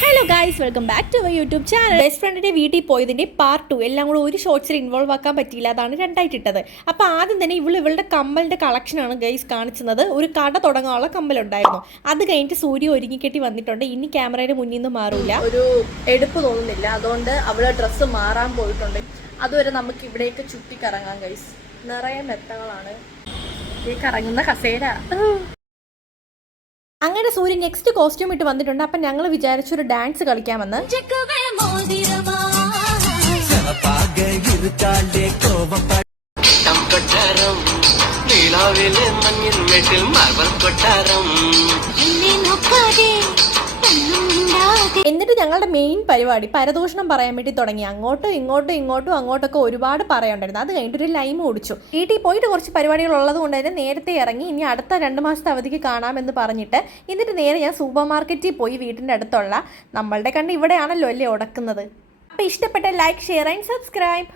Hello guys, welcome back to my YouTube channel. Best ഫ്രണ്ടിൻ്റെ വീട്ടിൽ പോയതിൻ്റെ പാർട്ട് 2 എല്ലാം കൂടെ ഒരു ഷോർട്സിൽ ഇൻവോൾവ് ആക്കാൻ പറ്റിയില്ല, അതാണ് രണ്ടായിട്ടിട്ടത്. അപ്പോൾ ആദ്യം തന്നെ ഇവളുടെ കമ്മലിൻ്റെ കളക്ഷനാണ് ഗൈസ് കാണിച്ചത്. ഒരു കട തുടങ്ങാനുള്ള കമ്മലുണ്ടായിരുന്നു. അത് കഴിഞ്ഞിട്ട് സൂര്യ ഒരുങ്ങിക്കെട്ടി വന്നിട്ടുണ്ട്. ഇനി ക്യാമറയുടെ മുന്നിൽ നിന്ന് മാറില്ല, ഒരു എടുപ്പ് തോന്നുന്നില്ല. അതുകൊണ്ട് അവളെ ഡ്രസ്സ് മാറാൻ പോയിട്ടുണ്ട്. അതുവരെ നമുക്ക് ഇവിടേക്ക് ചുറ്റിക്കറങ്ങാം ഗൈസ്. നിറയെ മെത്തകളാണ് ഈ കറങ്ങുന്ന കസേര. അങ്ങനെ സൂര്യൻ നെക്സ്റ്റ് കോസ്റ്റ്യൂം ഇട്ട് വന്നിട്ടുണ്ട്. അപ്പം ഞങ്ങൾ വിചാരിച്ചൊരു ഡാൻസ് കളിക്കാമെന്ന്. എന്നിട്ട് ഞങ്ങളുടെ മെയിൻ പരിപാടി പരദൂഷണം പറയാൻ വേണ്ടി തുടങ്ങി. അങ്ങോട്ടും ഇങ്ങോട്ടും അങ്ങോട്ടൊക്കെ ഒരുപാട് പറയാനുണ്ടായിരുന്നു. അത് കഴിഞ്ഞിട്ട് ഒരു ലൈം ഓടിച്ചു. വീട്ടിൽ പോയിട്ട് കുറച്ച് പരിപാടികൾ ഉള്ളത് കൊണ്ട് തന്നെ നേരത്തെ ഇറങ്ങി. ഇനി അടുത്ത 2 മാസത്തെ അവധിക്ക് കാണാമെന്ന് പറഞ്ഞിട്ട് എന്നിട്ട് നേരെ ഞാൻ സൂപ്പർ മാർക്കറ്റിൽ പോയി. വീട്ടിൻ്റെ അടുത്തുള്ള നമ്മളുടെ കണ്ണ് ഇവിടെയാണല്ലോ അല്ലേ ഉടക്കുന്നത്. അപ്പോൾ ഇഷ്ടപ്പെട്ട ലൈക്ക്, ഷെയർ ആൻഡ് സബ്സ്ക്രൈബ്.